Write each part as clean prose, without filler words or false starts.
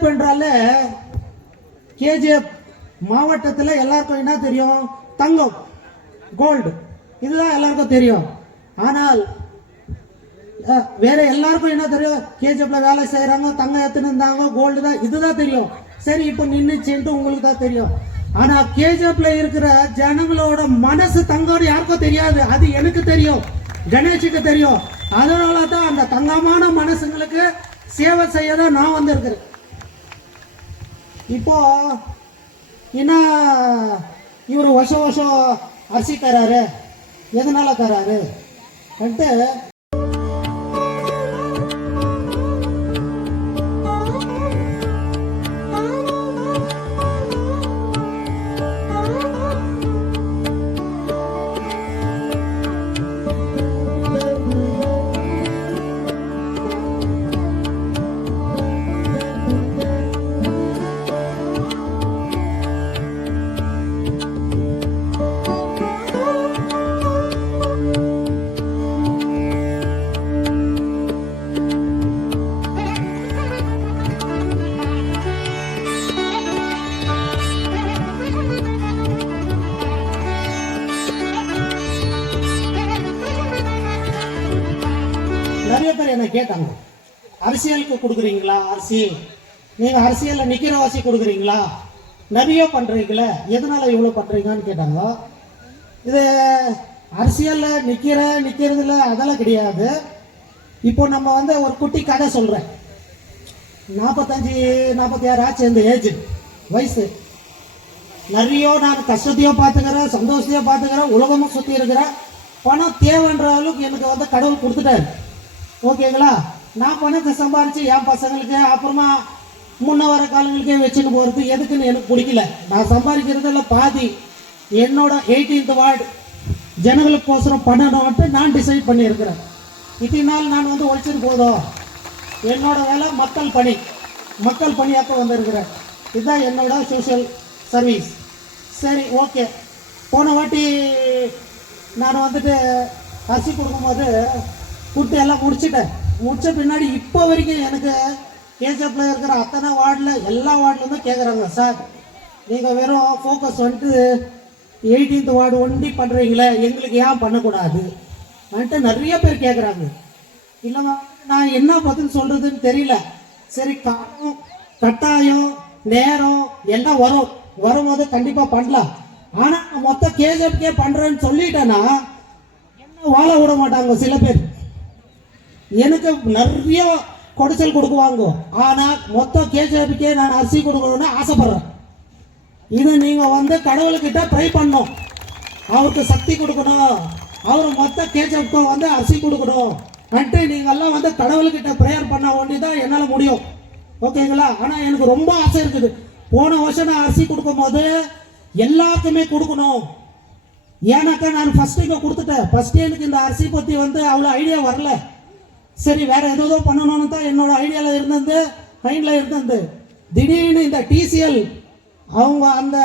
KGF என்றாலே KGF மாவட்டத்தில் எல்லாருக்கும் என்ன தெரியும்? தங்கம், கோல்டு, இதுதான் எல்லாருக்கும் தெரியும். ஆனால் வேற எல்லாருக்கும் என்ன தெரியும்? கேஜிஎஃப்ல வேலை செய்யறாங்க, தங்கம் எடுத்துன்னு இருந்தாங்க, கோல்டு தான், இதுதான் தெரியும். சரி, இப்போ நின்றுச்சுன்ட்டு உங்களுக்கு தான் தெரியும். ஆனா கேஜிஎஃப்ல இருக்கிற ஜனங்களோட மனசு தங்கம் யாருக்கும் தெரியாது. அது எனக்கு தெரியும், கணேஷுக்கு தெரியும். அதனால தான் அந்த தங்கமான மனசுங்களுக்கு சேவை செய்ய தான் நான் வந்திருக்கிறேன். இப்போ என்ன இவர் வருஷம் வருஷம் அரிசி தராரு, எதனால தராரு అంటే நிறைய பேர் என்ன கேட்டாங்க, அரசியலுக்கு கொடுக்குறீங்களா? அரிசி நீங்க அரசியல்ல நிக்கிற வாசி கொடுக்குறீங்களா? நிறைய பண்றீங்களே, எதனால இவ்வளவு பண்றீங்கன்னு கேட்டாங்க. இது அரசியல்ல நிக்கிறதுல அதெல்லாம் கிடையாது. இப்போ நம்ம வந்து ஒரு குட்டி கதை சொல்றேன். 45-46 ஆச்சு இந்த ஏஜ் வயசு. நிறைய நான் கஷ்டத்தையும் பார்த்துக்கிறேன், சந்தோஷத்தையும் பார்த்துக்கிறேன், உலகமும் சுத்தி இருக்கிறேன். பணம் தேவைன்ற அளவுக்கு எனக்கு வந்து கடவுள் கொடுத்துட்டாரு. ஓகேங்களா? நான் பணத்தை சம்பாரிச்சு என் பசங்களுக்கு அப்புறமா முன்ன வர காலங்களுக்கே வச்சுன்னு போகிறது எதுக்குன்னு எனக்கு பிடிக்கல. நான் சம்பாதிக்கிறதுல பாதி என்னோட 18th வார்டு ஜனங்களுக்கோசரம் பண்ணணும்ட்டு நான் டிசைட் பண்ணியிருக்கிறேன். இத்தனை நாள் நான் வந்து உழைச்சிட்டு போதும், என்னோட வேலை மக்கள் பணியாக்க வந்திருக்கிறேன். இதுதான் என்னோட சோஷியல் சர்வீஸ். சரி, ஓகே. போன வாட்டி நான் வந்துட்டு அரிசி கொடுக்கும்போது கூட்டு எல்லாம் முடிச்ச பின்னாடி இப்போ வரைக்கும் எனக்கு கேஜிஎஃப்ல இருக்கிற அத்தனை வார்டில் எல்லா வார்டுலேருந்து கேட்குறாங்க, சார் நீங்கள் வெறும் ஃபோக்கஸ் வந்துட்டு 18th வார்டு ஒண்டி பண்ணுறீங்களே, எங்களுக்கு ஏன் பண்ணக்கூடாது வந்துட்டு நிறைய பேர் கேட்குறாங்க. இல்லைம்மா, நான் என்ன பதில் சொல்கிறதுன்னு தெரியல. சரி, காலம் கட்டாயம் நேரம் எல்லாம் வரும்போது கண்டிப்பாக பண்ணலாம். ஆனால் மொத்த கேஜிஎஃப்கே பண்ணுறேன்னு சொல்லிட்டேன்னா என்ன வாழ விட மாட்டாங்க சில பேர். எனக்கு நிறைய கொடைச்சல் கொடுக்குவாங்க. ஆனால் மொத்த கேஜிஎஃப்கே நான் அரிசி கொடுக்கணும்னு ஆசைப்படுறேன். இது நீங்கள் வந்து கடவுள்கிட்ட ட்ரை பண்ணணும், அவருக்கு சக்தி கொடுக்கணும், அவர் மொத்த கேஜிஎஃப்க்கு வந்து அரிசி கொடுக்கணும் வந்துட்டு நீங்கள்லாம் வந்து கடவுள்கிட்ட ப்ரேயர் பண்ண வேண்டி தான் என்னால் முடியும். ஓகேங்களா? ஆனால் எனக்கு ரொம்ப ஆசை இருக்குது. போன வருஷம் நான் அரிசி கொடுக்கும் போது எல்லாருக்குமே கொடுக்கணும். ஏன்னாக்கா நான் ஃபர்ஸ்ட் இங்கே கொடுத்துட்டேன். ஃபர்ஸ்ட் எனக்கு இந்த அரிசி பற்றி வந்து அவ்வளோ ஐடியா வரல. சரி, வேற ஏதோ பண்ணணும்னு தான் என்னோட ஐடியாவில் இருந்தது, மைண்டில் இருந்தது. திடீர்னு இந்த டிசிஎல் அவங்க அந்த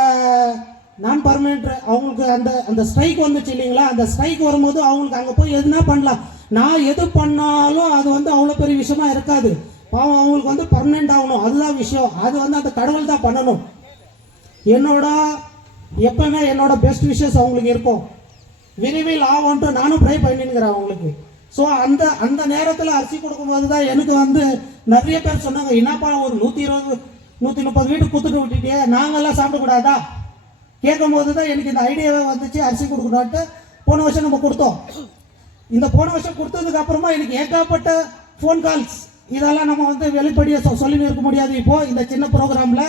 நான் பர்மனெண்ட் அவங்களுக்கு அந்த ஸ்ட்ரைக் வந்துச்சு இல்லைங்களா? அந்த ஸ்ட்ரைக் வரும்போது அவங்களுக்கு அங்கே போய் எதுனா பண்ணலாம். நான் எது பண்ணாலும் அது வந்து அவ்வளோ பெரிய விஷயமா இருக்காது. பாவம், அவங்களுக்கு வந்து பர்மனெண்ட் ஆகணும், அதுதான் விஷயம். அது வந்து அந்த கடவுள் தான் பண்ணணும். எப்பவுமே என்னோட பெஸ்ட் விஷஸ் அவங்களுக்கு இருக்கும். விரைவில் ஆகும்ட்டு நானும் ட்ரை பண்ணிக்கிறேன் அவங்களுக்கு. ஸோ அந்த நேரத்தில் அரிசி கொடுக்கும்போது தான் எனக்கு வந்து நிறைய பேர் சொன்னாங்க, என்னப்பா ஒரு 120-130 வீட்டுக்கு கொடுத்துட்டு விட்டுட்டே, நாங்கள்லாம் சாப்பிடக்கூடாதா? கேட்கும் போது தான் எனக்கு இந்த ஐடியாவே வந்துச்சு, அரிசி கொடுக்கணும்ட்டு. போன வருஷம் நம்ம கொடுத்தோம். இந்த போன வருஷம் கொடுத்ததுக்கு அப்புறமா எனக்கு ஏகப்பட்ட ஃபோன் கால்ஸ், இதெல்லாம் நம்ம வந்து வெளிப்படையாக சொல்லி இருக்க முடியாது இப்போ இந்த சின்ன ப்ரோக்ராமில்.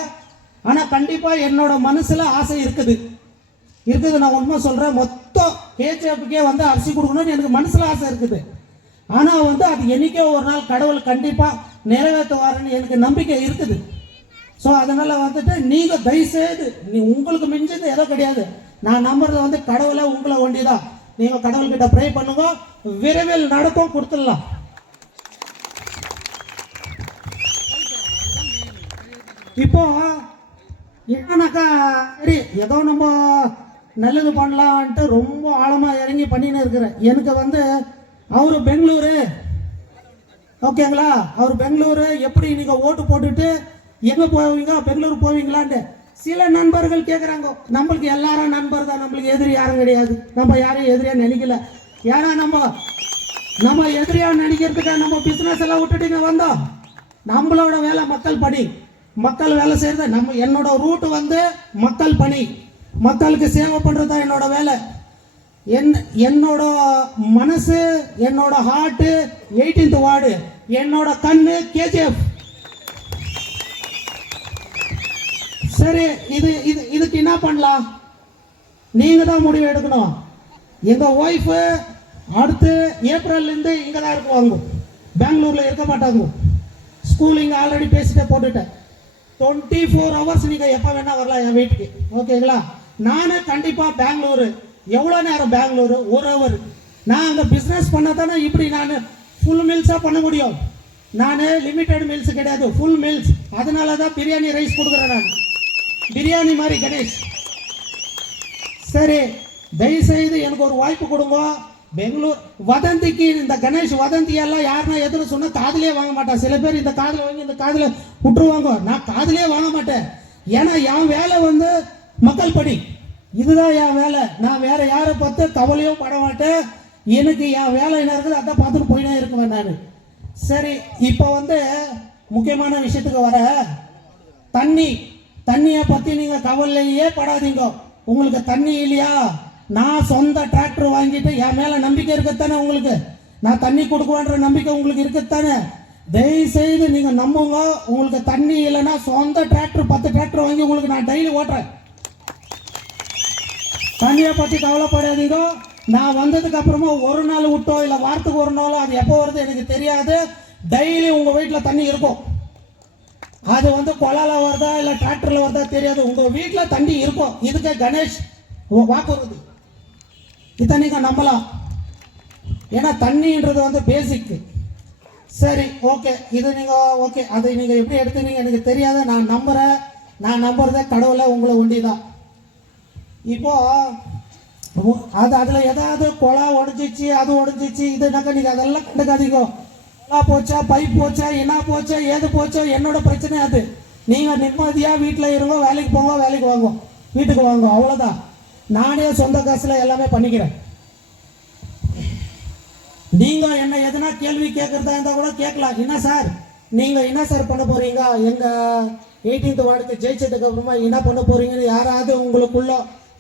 ஆனால் கண்டிப்பாக என்னோட மனசில் ஆசை இருக்குது. நான் உண்மை சொல்கிறேன். மொத்தம் கேஜிஎஃப்கே வந்து அரிசி கொடுக்கணும்னு எனக்கு மனசில் ஆசை இருக்குது. ஆனால் வந்து அது என்னைக்கோ ஒரு நாள் கடவுள் கண்டிப்பாக நிறைவேற்றுவாருன்னு எனக்கு நம்பிக்கை இருக்குது. ஸோ அதனால் வந்துட்டு நீங்கள் தயவுசெய்து உங்களுக்கு மிஞ்சது எதோ கிடையாது. நான் நம்புறது வந்து கடவுளை உங்களை ஒண்டிதான். நீங்கள் கடவுள்கிட்ட ப்ரே பண்ணுங்க, விரைவில் நடக்கும், கொடுத்துடலாம். இப்போ என்னன்னாக்கா, சரி ஏதோ நம்ம நல்லது பண்ணலான்ட்டு ரொம்ப ஆழமாக இறங்கி பண்ணின்னு இருக்கிறேன். எனக்கு வந்து அவர் பெங்களூரு, ஓகேங்களா, அவர் பெங்களூரு எப்படி நீங்கள் ஓட்டு போட்டுட்டு எங்கே போவீங்க, பெங்களூர் போவீங்களான்னு சில நண்பர்கள் கேட்குறாங்க. நம்மளுக்கு எல்லாரும் நண்பர் தான், நம்மளுக்கு எதிரி யாரும் கிடையாது. நம்ம யாரையும் எதிரியாக நினைக்கல. ஏன்னா நம்ம எதிரியா நினைக்கிறதுக்காக நம்ம பிஸ்னஸ் எல்லாம் விட்டுட்டுங்க வந்தோம். நம்மளோட வேலை மக்கள் பணி, மக்கள் வேலை செய்யறது. என்னோட ரூட் வந்து மக்கள் பணி, மக்களுக்கு சேவை பண்றது தான் என்னோட வேலை. என்னோட மனசு, என்னோட ஹார்ட் 18th வார்டு, என்னோட கண்ணு கேஜிஎஃப். சரி, இதுக்கு என்ன பண்ணலாம்? நீங்க தான் முடிவு எடுக்கணும். எங்க ஒய்ஃப் அடுத்து ஏப்ரல்லேருந்து இங்கே தான் இருக்குவாங்க, பெங்களூரில் இருக்க மாட்டாங்க. ஸ்கூல் இங்கே ஆல்ரெடி பேசிட்டே போட்டுட்டேன். 24 hours நீங்கள் எப்போ வேணால் வரலாம் என் வீட்டுக்கு, ஓகேங்களா? நானும் கண்டிப்பாக பெங்களூரு. எவ்வளோ நேரம் பெங்களூரு? 1 hour. நான் அங்கே பிஸ்னஸ் பண்ண தானே இப்படி நான் ஃபுல் மீல்ஸாக பண்ண முடியும். நான் லிமிட்டெட் மீல்ஸ் கிடையாது, ஃபுல் மீல்ஸ். அதனால தான் பிரியாணி ரைஸ் கொடுக்குறேன் நான், பிரியாணி மாதிரி கணேஷ். சரி, தயவுசெய்து எனக்கு ஒரு வாய்ப்பு கொடுங்க. பெங்களூர் வதந்திக்கு, இந்த கணேஷ் வதந்தி எல்லாம் யாருன்னா எதுன்னு சொன்னா காதலே வாங்க மாட்டான். சில பேர் இந்த காதில் வாங்கி இந்த காதில் விட்டுருவாங்க. நான் காதலே வாங்க மாட்டேன். ஏன்னா என் வேலை வந்து மக்கள் பணி, இதுதான் என் வேலை. நான் வேற யாரை பார்த்து கவலையும் பட மாட்டேன். எனக்கு என் வேலை என்ன இருக்குது அதான் பார்த்துட்டு போயினே இருக்குவேன் நான். சரி, இப்போ வந்து முக்கியமான விஷயத்துக்கு வர. தண்ணியை பற்றி நீங்கள் கவலையே படாதீங்க. உங்களுக்கு தண்ணி இல்லையா, நான் சொந்த டிராக்டர் வாங்கிட்டு என் மேலே நம்பிக்கை இருக்கத்தானே உங்களுக்கு, நான் தண்ணி கொடுக்குவேன்ற நம்பிக்கை உங்களுக்கு இருக்கத்தானே. தயவு செய்து நீங்கள் நம்புங்க. உங்களுக்கு தண்ணி இல்லைன்னா சொந்த டிராக்டர் 10 டிராக்டர் வாங்கி உங்களுக்கு நான் டெய்லி ஓட்டுறேன். தண்ணியை பற்றி கவலைப்படாதீங்க. நான் வந்ததுக்கு அப்புறமா ஒரு நாள் விட்டோ இல்லை வாரத்துக்கு ஒரு நாளோ, அது எப்போ வருது எனக்கு தெரியாது. டெய்லி உங்கள் வீட்டில் தண்ணி இருக்கும். அது வந்து குழால வருதா இல்லை டிராக்டரில் வருதா தெரியாது, உங்கள் வீட்டில் தண்ணி இருக்கும். இதுக்கு கணேஷ் வாக்குறுதி. இதை நீங்கள் நம்பலாம். ஏன்னா தண்ணின்றது வந்து பேசிக். சரி, ஓகே, இது நீங்கள் ஓகே, அதை நீங்கள் எப்படி எடுத்துனீங்க எனக்கு தெரியாது. நான் நம்புறதே கடவுளை உங்களை ஒண்டி தான். இப்போ அதில் ஏதாவது குழா உடஞ்சிச்சு, அது உடஞ்சிச்சு, இதுனாக்கா நீங்கள் அதெல்லாம் கண்டுக்காதீங்க. குழா போச்சா, பைப் போச்சா, என்ன போச்சா, ஏது போச்சோ என்னோட பிரச்சனை அது. நீங்கள் நிம்மதியாக வீட்டில் இருங்க, வேலைக்கு போங்க, வேலைக்கு வாங்க, வீட்டுக்கு வாங்க, அவ்வளோதான். நானே சொந்த காசில் எல்லாமே பண்ணிக்கிறேன். நீங்கள் என்ன எதுனா கேள்வி கேட்குறதா இருந்தால் கூட கேட்கலாம். என்ன சார் நீங்கள் என்ன சார் பண்ண போகிறீங்க, எங்கள் 18th வார்டுக்கு ஜெயிச்சதுக்கு அப்புறமா என்ன பண்ண போகிறீங்கன்னு யாராவது உங்களுக்குள்ள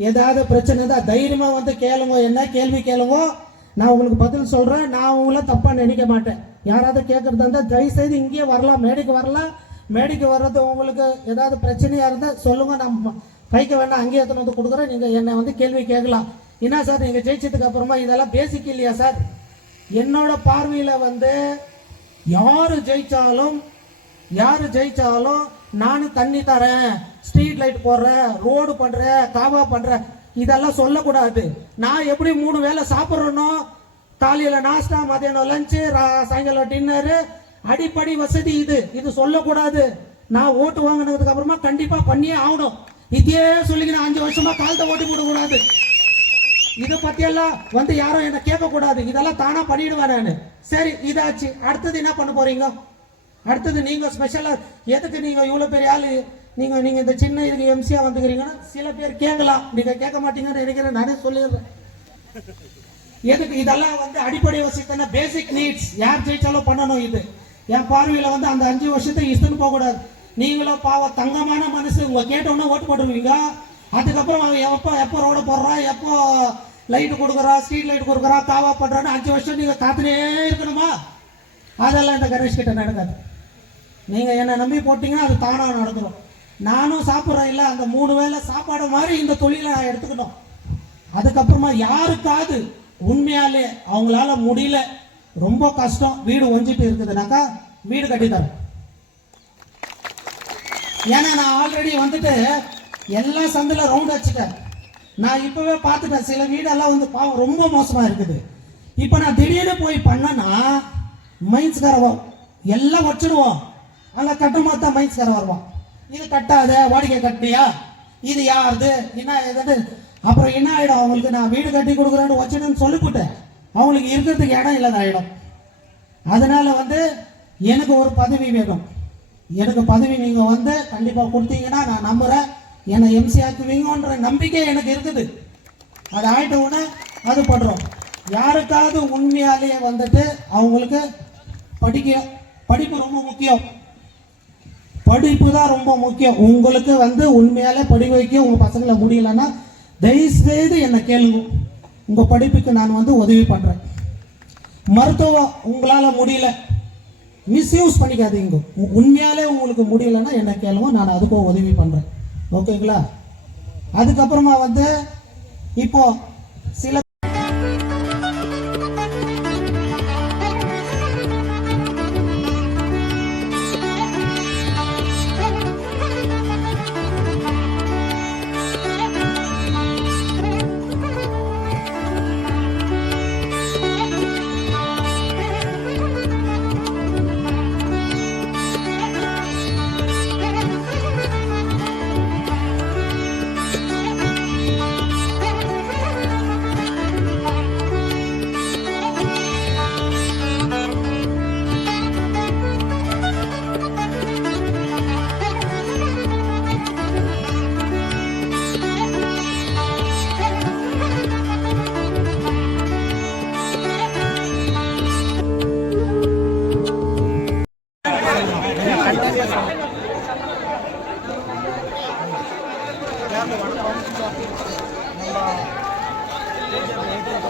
ஏதாவது பிரச்சனை தான் தைரியமாக வந்து கேளுங்க. என்ன கேள்வி கேளுங்க, நான் உங்களுக்கு பதில் சொல்கிறேன். நான் உங்களை தப்பாக நினைக்க மாட்டேன். யாராவது கேட்குறதா இருந்தால் தயவுசெய்து இங்கேயே வரலாம், மேடைக்கு வரலாம். மேடைக்கு வர்றது உங்களுக்கு ஏதாவது பிரச்சனையாக இருந்தால் சொல்லுங்கள், நான் கைக்க வேண்டாம் அங்கேயே எடுத்துன்னு வந்து கொடுக்குறேன். நீங்கள் என்னை வந்து கேள்வி கேட்கலாம். என்ன சார் நீங்கள் ஜெயிச்சதுக்கு அப்புறமா இதெல்லாம் பேசிக் இல்லையா சார்? என்னோட பார்வையில் வந்து யார் ஜெயிச்சாலும் நான் தண்ணி தரேன், ஸ்ட்ரீட் லைட் போடுறேன், ரோடு பண்ணுறேன், காவா பண்ணுறேன், இதெல்லாம் சொல்லக்கூடாது. நான் எப்படி 3 வேளை சாப்பிட்றேனோ, காலையில் நாஸ்டா, மதியானம் லஞ்சு, சாயங்காலம் டின்னரு, அடிப்படை வசதி இது சொல்லக்கூடாது. நான் ஓட்டு வாங்கினதுக்கு அப்புறமா கண்டிப்பாக பண்ணியே ஆகணும். இதே சொல்லிக்கிற 5 வருஷமா காலத்தை ஓட்டி போடக்கூடாது. இதை பற்றியெல்லாம் வந்து யாரும் என்ன கேட்கக்கூடாது. இதெல்லாம் தானா பண்ணிடுவேன் நான். சரி, இதாச்சு. அடுத்தது என்ன பண்ண போறீங்க? அடுத்தது நீங்கள் ஸ்பெஷலாக எதுக்கு நீங்கள் இவ்வளோ பெரிய ஆள், நீங்கள் இந்த சின்ன இதுக்கு எம்சியா வந்துக்கிறீங்கன்னா சில பேர் கேட்கலாம். நீங்கள் கேட்க மாட்டீங்கன்னு நினைக்கிறேன், நானே சொல்லிடுறேன். எதுக்கு இதெல்லாம் வந்து அடிப்படை வசதியான பேசிக் நீட்ஸ். யார் ஜெயிச்சாலும் பண்ணணும். இது என் பார்வையில் வந்து அந்த 5 வருஷத்தை இஷ்டன்னு போகக்கூடாது. நீங்களும் பாவம் தங்கமான மனசு, உங்க கேட்டோன்னா ஓட்டு போட்டுருவீங்க. அதுக்கப்புறம் அவன் எப்போ ரோடு போடுறான், எப்போ லைட்டு கொடுக்குறான், ஸ்ட்ரீட் லைட் கொடுக்குறான், காவா பண்ணுறான்னு 5 வருஷம் நீங்கள் காத்துனே இருக்கணுமா? அதெல்லாம் இந்த கணேஷ் கிட்ட நடக்காது. நீங்கள் என்னை நம்பி போட்டிங்கன்னா அது தானாக நடந்துடும். நானும் சாப்பிட்றேன் இல்லை, அந்த 3 வேளை சாப்பாடு மாதிரி இந்த தொழிலை நான் எடுத்துக்கணும். அதுக்கப்புறமா யாருக்காவது உண்மையாலே அவங்களால முடியல, ரொம்ப கஷ்டம், வீடு ஒஞ்சிட்டு இருக்குதுனாக்கா வீடு கட்டி தரேன். ஏன்னா நான் ஆல்ரெடி வந்துட்டு எல்லா சந்தில் ரவுண்ட் வச்சுட்டேன். நான் இப்போவே பார்த்துட்டேன், சில வீடெல்லாம் வந்து பாவம் ரொம்ப மோசமாக இருக்குது. இப்போ நான் திடீர்னு போய் பண்ணேன்னா மைன்ஸ்காரன் எல்லாம் வச்சுடுவோம், அதில் கட்டும்போது தான் மைன்ஸ்காரன் வருவான். இது கட்டாத, வாடகை கட்டியா, இது யாருது, என்ன எது, அப்புறம் என்ன ஆகிடும் அவங்களுக்கு. நான் வீடு கட்டி கொடுக்குறேன்னு வச்சுடுன்னு சொல்லிவிட்டேன், அவங்களுக்கு இருக்கிறதுக்கு இடம் இல்லாத ஆகிடும். அதனால வந்து எனக்கு ஒரு பதவி வேணும். எனக்கு பதவி நீங்கள் வந்து கண்டிப்பாக கொடுத்தீங்கன்னா நான் நம்புகிறேன். என்னை எம்சி ஆக்குவீங்கன்ற நம்பிக்கை எனக்கு இருக்குது. அது ஆகிட்ட உடனே அது பண்ணுறோம். யாருக்காவது உண்மையாலேயே வந்துட்டு அவங்களுக்கு படிப்பு ரொம்ப முக்கியம். படிப்பு தான் ரொம்ப முக்கியம். உங்களுக்கு வந்து உண்மையாலே படிக்க வைக்க உங்கள் பசங்களை முடியலன்னா தயவுசெய்து என்னை கேளுங்க. உங்கள் படிப்புக்கு நான் வந்து உதவி பண்ணுறேன். மருத்துவம் உங்களால் முடியல, மிஸ்யூஸ் பண்ணிக்காதீங்க. உண்மையாலே உங்களுக்கு முடியலன்னா என்ன கேளுங்க, நான் அதுக்கும் உதவி பண்ணுறேன். ஓகேங்களா? அதுக்கப்புறமா வந்து இப்போ சில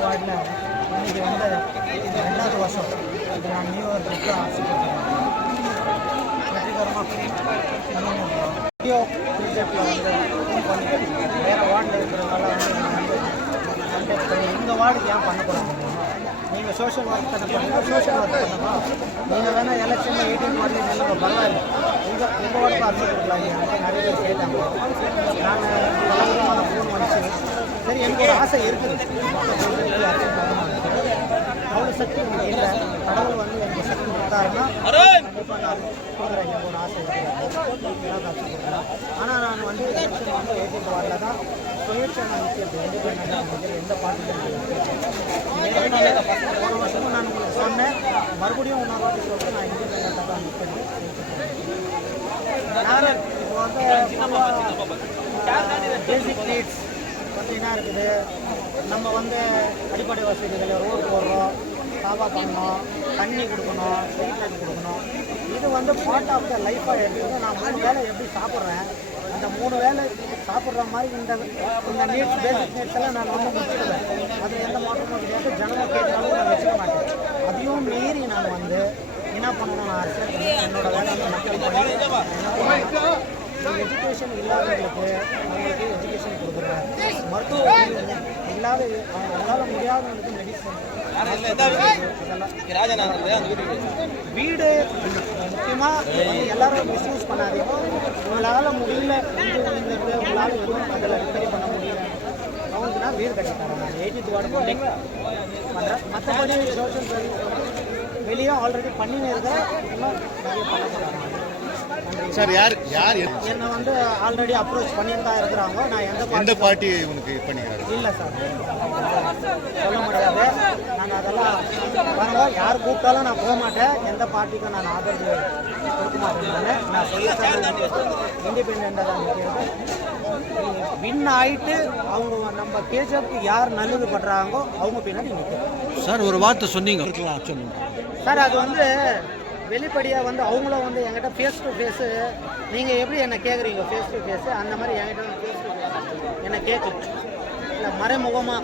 வார்டில் இன்றைக்கி வந்து இது 2வது வருஷம் இது நான் நியூ இயர் ட்ரிப்பு ஆசைப்படுறேன். வெற்றிகரமாக வீடியோ ப்ராஜெக்டில் வந்து பண்ணி வேறு வார்டில் இருக்கிறதுனால வந்து கான்டாக்ட் பண்ணி இந்த வார்டுக்கு ஏன் பண்ணக்கூடாது, நீங்கள் சோஷியல் ஒர்க் பண்ண பண்ணுங்க, சோஷியல் ஒர்க் பண்ணணுமா, நீங்கள் வேணால் எலெக்ஷனில் 18 வார்டில் நில்லுங்க, பரவாயில்ல, உங்கள் வார்டுக்கு அர்த்தம் கொடுக்கலாங்க எனக்கு நிறைய பேர் கேட்டாங்க. நான் பலவிதமான ஃபோன் வந்துச்சு. சரி, எனக்கு ஒரு ஆசை இருக்குது, அவ்வளோ சக்தி உங்களுக்கு இல்லை, கடவுள் வந்து எனக்கு சக்தி கொடுத்தாருன்னா கண்டிப்பாக நான் கொடுக்குறேன். எனக்கு ஒரு ஆசை இருக்குது, ஆனால் நான் வந்து எலெக்ஷன் வந்து 18 வார்டில் தான் சுயேட்சை நிற்கிறது, இண்டிபெண்டன்ட் எந்த பார்ட்டியும் போன வருஷமும் நான் உங்களுக்கு சொன்னேன், மறுபடியும் இன்னொரு வாட்டி சொல்லிட்டு நான் இண்டிபெண்டண்டாக தான் நிற்பேன். இப்போ வந்து பேசிக் நீட்ஸ் பார்த்தீங்கன்னா இருக்குது. நம்ம வந்து அடிப்படை வசதிகள் ரோடு போடுறோம், சாபா பண்ணணும், தண்ணி கொடுக்கணும், ஸ்ட்ரீட் லைட் கொடுக்கணும். இது வந்து பார்ட் ஆஃப் த லைஃபாக எடுத்துக்கிட்டு நான் 3 வேளை எப்படி சாப்பிட்றேன், அந்த 3 வேளை சாப்பிட்ற மாதிரி இந்த நீட்ஸ் பேசிக் நீட்ஸ் எல்லாம் நான் வந்து முடிச்சிடுவேன். அது எந்த மாற்றமும் கிடையாது, ஜனங்கள் கேட்டாலும் நான் வச்சுக்க மாட்டேன். அதையும் மீறி நான் வந்து என்ன பண்ணணும், நான் அரசியல் என்னோட வேலை வந்து மக்கள் பண்ணி எஜுகேஷன் இல்லாதவங்களுக்கு அவங்களுக்கு எஜுகேஷன் கொடுக்குறேன், மருத்துவம் இல்லாத அவங்களால முடியாதவங்களுக்கு மெடிசன், வீடு முக்கியமாக வந்து எல்லாரும் மிஸ்யூஸ் பண்ணாதீங்க. உங்களால் முடியல, உங்களால் எதுவும் அதில் ரிப்பேர் பண்ண முடியல அவங்களுக்கு நான் வீடு கட்டி தரேன். நான் 18th வார்டு பண்ணுறேன். மற்றபடி சோஷியல் சர்வீஸ் வெளியே ஆல்ரெடி பண்ணின்னு இருக்கிறேன், இன்னும் நிறைய பண்ண போகிறாங்க. சார், யார் என்னை வந்து ஆல்ரெடி அப்ரோச் பண்ணிட்டு தான் இருக்கிறாங்க. நான் எந்த பார்ட்டி உனக்கு பண்ணிக்கிறாரு? இல்லை சார், சொல்ல முடியாது. நான் அதெல்லாம் பாருங்க, யார் கூப்பிட்டாலும் நான் போக மாட்டேன், எந்த பார்ட்டிக்கும் நான் ஆதரவு கொடுக்க மாட்டேன். நான் சொல்ல இண்டிபெண்டாக தான் நிற்கிறது. வின் ஆகிட்டு அவங்க நம்ம கேஜப்க்கு யார் நல்லது பண்ணுறாங்களோ அவங்க பின்னாடி நிற்கிறோம். சார், ஒரு வார்த்தை சொன்னீங்க சார், அது வந்து வெளிப்படையாக வந்து அவங்களும் வந்து என்கிட்ட ஃபேஸ் டு ஃபேஸு நீங்கள் எப்படி என்னை கேட்குறீங்க ஃபேஸ் டு ஃபேஸு, அந்த மாதிரி என்கிட்ட ஃபேஸ் டு ஃபேஸ் என்னை கேட்கல. இல்லை மறைமுகமாக,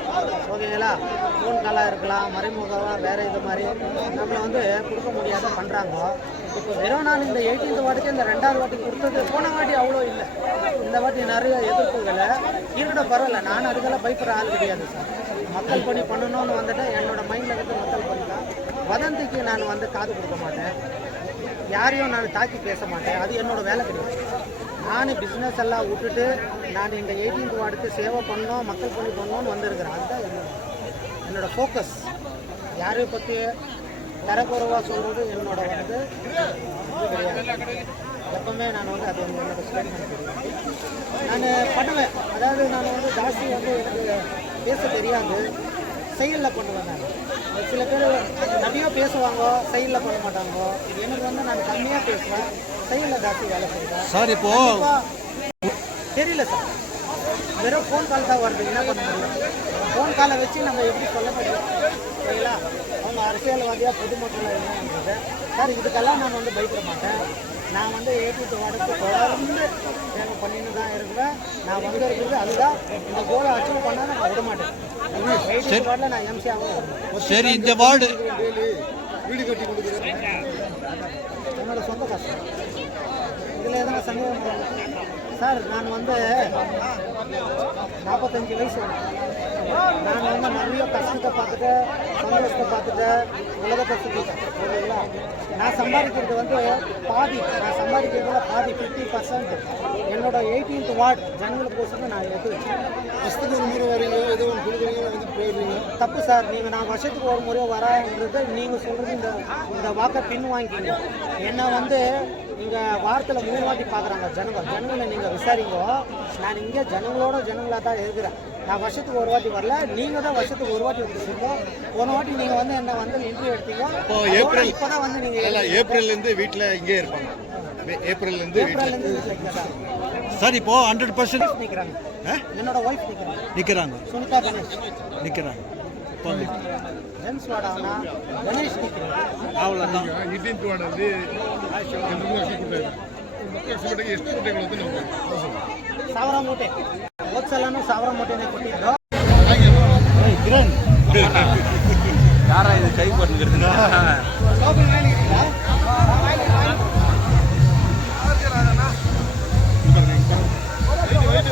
ஓகேங்களா, ஃபோன் காலாக இருக்கலாம், மறைமுகமாக வேறு இது மாதிரி நம்மளை வந்து கொடுக்க முடியாத பண்ணுறாங்க. இப்போ வெறும் நான் இந்த 18th வார்டுக்கு இந்த 2வது வாட்டி கொடுத்தது, போன வாட்டி அவ்வளோ இல்லை, இந்த வாட்டி நிறைய எதிர்ப்புகளை இருக்கட்டும், பரவாயில்ல. நான் அதுக்கெல்லாம் பயப்படுற ஆள் கிடையாது சார். மக்கள் பணி பண்ணணும்னு வந்துட்டு என்னோடய மைண்டில் இருந்து மக்கள் பணி தான். வதந்திக்கு நான் வந்து காது கொடுக்க மாட்டேன், யாரையும் நான் தாக்கி பேச மாட்டேன், அது என்னோடய வேலை கிடையாது. நான் பிஸ்னஸ் எல்லாம் விட்டுட்டு நான் இந்த 18th வார்டுக்கு சேவை பண்ணோம், மக்கள் பணி பண்ணோன்னு வந்திருக்கிறேன். அதுதான் என்னோடய ஃபோக்கஸ். யாரையும் பற்றி தரக்குறைவாக சொல்கிறது என்னோட வந்து இது கிடையாது. எப்பவுமே நான் வந்து அது என்னோட ஸ்டேட்மெண்ட் நான் பண்ணுவேன். அதாவது நான் வந்து ஜாஸ்தி வந்து எனக்கு பேச தெரியாது, செயலில் கொண்டு வந்தாங்க. சில பேர் நிறைய பேசுவாங்க, செயலில் பண்ண மாட்டாங்க. எனக்கு வந்து நான் கம்மியாக பேசுவேன், செயலில் ஜாஸ்தி வேலை செய்வேன். சார் இப்போ தெரியல சார், வெறும் ஃபோன் கால் தான் வருது, என்ன பண்ண முடியும்? ஃபோன் காலை வச்சு நம்ம எப்படி சொல்ல முடியும்? சரிங்களா? அவங்க அரசியல்வாதியாக பொதுமக்கள் என்னன்றது சார், இதுக்கெல்லாம் நான் வந்து பயப்பட மாட்டேன். நான் வந்து ஏற்று வாடகை தொடர்ந்து எனக்கு பண்ணின்னு தான் இருக்கிறேன். நான் வந்து இருக்கிறது அதுதான், இந்த கோலை அச்சீவ் பண்ணால் நான் விட மாட்டேன். எயிட்டி வார்டில் நான் எம்சி ஆகும். சரி, இந்த வார்டு வீடு கட்டி கொடுக்குறேன். என்னோட சொந்த கஷ்டம். இதில் எதனா சந்தேகம் சார்? நான் வந்து 45 வயசு. நான் வந்து நிறைய கஷ்டத்தை பார்த்துட்டு, சந்தோஷத்தை பார்த்துட்டு, உலகத்தை சுற்றிட்டேன். ஓகேங்களா? நான் சம்பாதிக்கிறது வந்து பாதி, நான் சம்பாதிக்கிறதுல பாதி 50% என்னோட 18th வார்டு ஜனங்களுக்கோசரம் நான் எடுத்து வச்சேன். வருஷத்துக்கு ஒரு முறை வரீங்க, ஏதோ ஒன்று கொடுக்குறீங்க, வந்து போயிடுறீங்க. தப்பு சார். நீங்கள் நான் வருஷத்துக்கு ஒரு முறை வரேன்றது நீங்கள் சொல்கிறது இந்த வாக்கை பின் வாங்கிக்கிங்க. என்னை வந்து இங்கே வாரத்தில் 3 வாட்டி பார்க்குறாங்க ஜனங்களை நீங்கள் விசாரிங்கோ. நான் இங்கே ஜனங்களாக தான் இருக்கிறேன். நான் வருஷத்துக்கு ஒரு வாட்டி வரல, நீங்கள் தான் வருஷத்துக்கு ஒரு வாட்டி வந்துருக்கீங்க. ஒரு வாட்டி நீங்கள் வந்து என்ன வந்து இன்டர்வியூ எடுத்தீங்க. இப்போ ஏப்ரல் இப்போ தான் வந்து நீங்கள் ஏப்ரல்லேருந்து வீட்டில் இங்கே இருப்பாங்க. ஏப்ரல்லேருந்து சார் இப்போ 100% நிற்கிறாங்க. என்னோட ஒய்ஃப் நிற்கிறாங்க, நிற்கிறாங்க சுனிதா கணேஷ் நிற்கிறாங்க. இப்போ ஜென்ஸ் வாடானா கணேஷ் நிற்கிறாங்க. அவ்வளோதான். ಇದ್ದಿನ ವಾರ್ಡಲ್ಲಿ ಎಲ್ಲರಿಗೂ ಅಕ್ಕಿ ಕೊಡ್ತಾ ಇದ್ದಾರೆ. ಎಷ್ಟು ಕೊಟ್ಟೆಗಳು ಅಂತ ನಮ್ಗೆ 1000 ಮೂಟೆ ಹೋದ ಸಲನೂ 1000 ಮೂಟೆನೇ ಕೊಟ್ಟಿದ್ದು. யாரா இது கை பண்ணுறது? ವೈಟ್